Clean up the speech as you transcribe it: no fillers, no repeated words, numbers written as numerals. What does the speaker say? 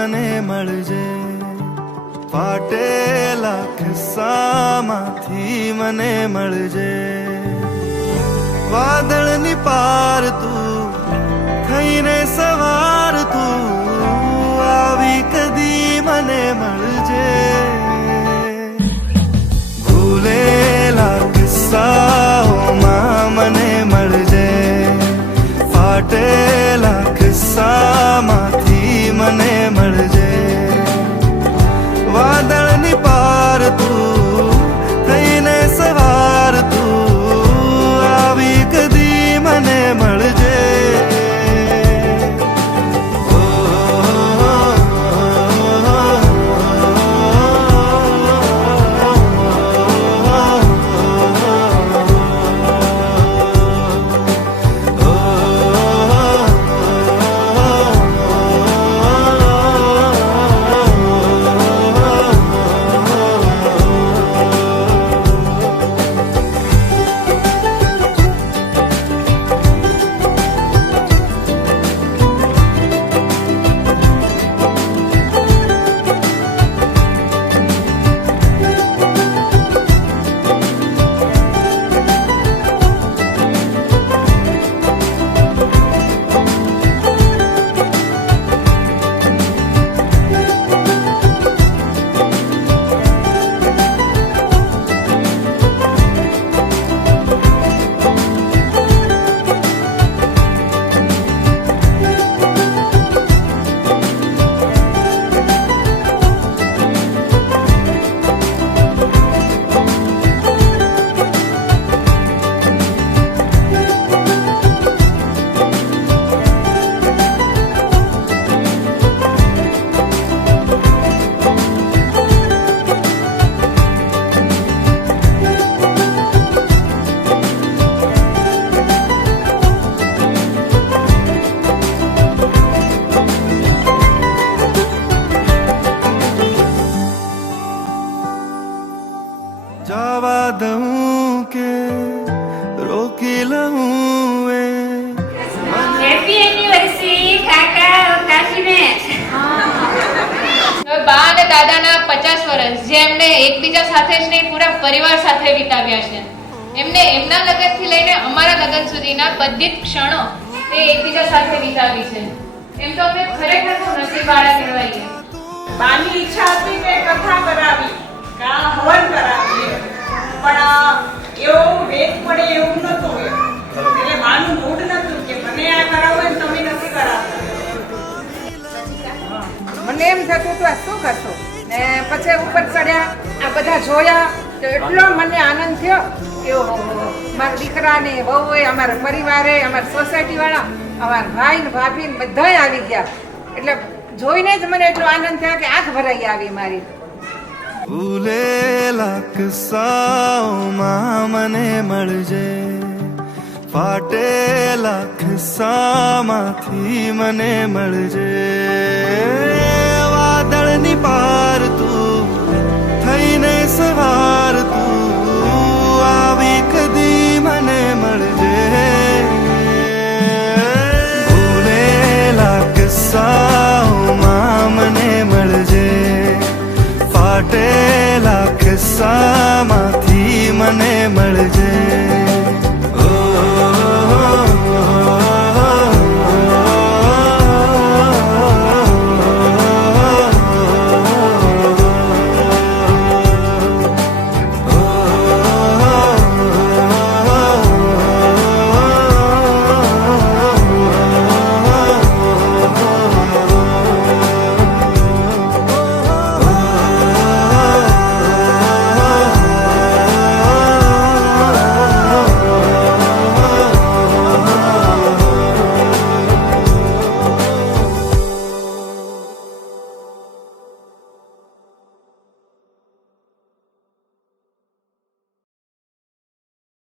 મને મળજે, ફાટેલા ખિસ્સામાંથી મને મળજે. વાદળની પાર તું થઈને સવાર તું આવી કદી મને મળજે. ભૂલેલા કિસ્સાઓમાં મને મળજે, ફાટેલા કિસ્સામાંથી મને મળજે. વાદળની પાર તું થઈને સવાર તું આવી કદી મને મળજે. જવા દઉં કે રોકી લઉં એ હેપી એનિવર્સરી કાકા और કાકીને. બા અને દાદાના 50 વર્ષ જે એમને એકબીજા સાથે જ નહીં પૂરા પરિવાર સાથે વિતાવ્યા છે. એમને એમના લગ્નથી લઈને અમારા લગ્ન સુધીના બધી જ ક્ષણો તે એકબીજા સાથે વિતાવી છે. એમ તો અમે ખરેખર બહુ નસીબવાળા કહેવાઈએ. બાની ઈચ્છા હતી કે કથા કરાવી કા હવન કરાવી, પણ એવો વેદ પડે એવું નતું. એટલે માનું મૂડ નતું કે મને આ કરાવો ને તમે નથી કરાવતા. મને એમ થતું હતું આ શું કરશો, ને પછી ઉપર ચડ્યા આ બધા જોયા તો એટલો મને આનંદ થયો કે મારા દીકરાને વહુએ, અમારા પરિવારે, અમારા સોસાયટી વાળા, અમારા ભાઈ ને ભાભી ને બધાય આવી ગયા. એટલે જોઈને જ મને એટલો આનંદ થયો કે આંખ ભરાઈ આવી મારી. ભૂલેલા કિસ્સાઓમાં મને મળજે, ફાટેલા ખિસ્સામાંથી મને મળજે. વાદળની પાર તું થઈને સવાર તું આવી કદી મને મળજે. ભૂલેલા કિસ્સાઓમાં મને મળજે, ફાટેલા કિસ્સા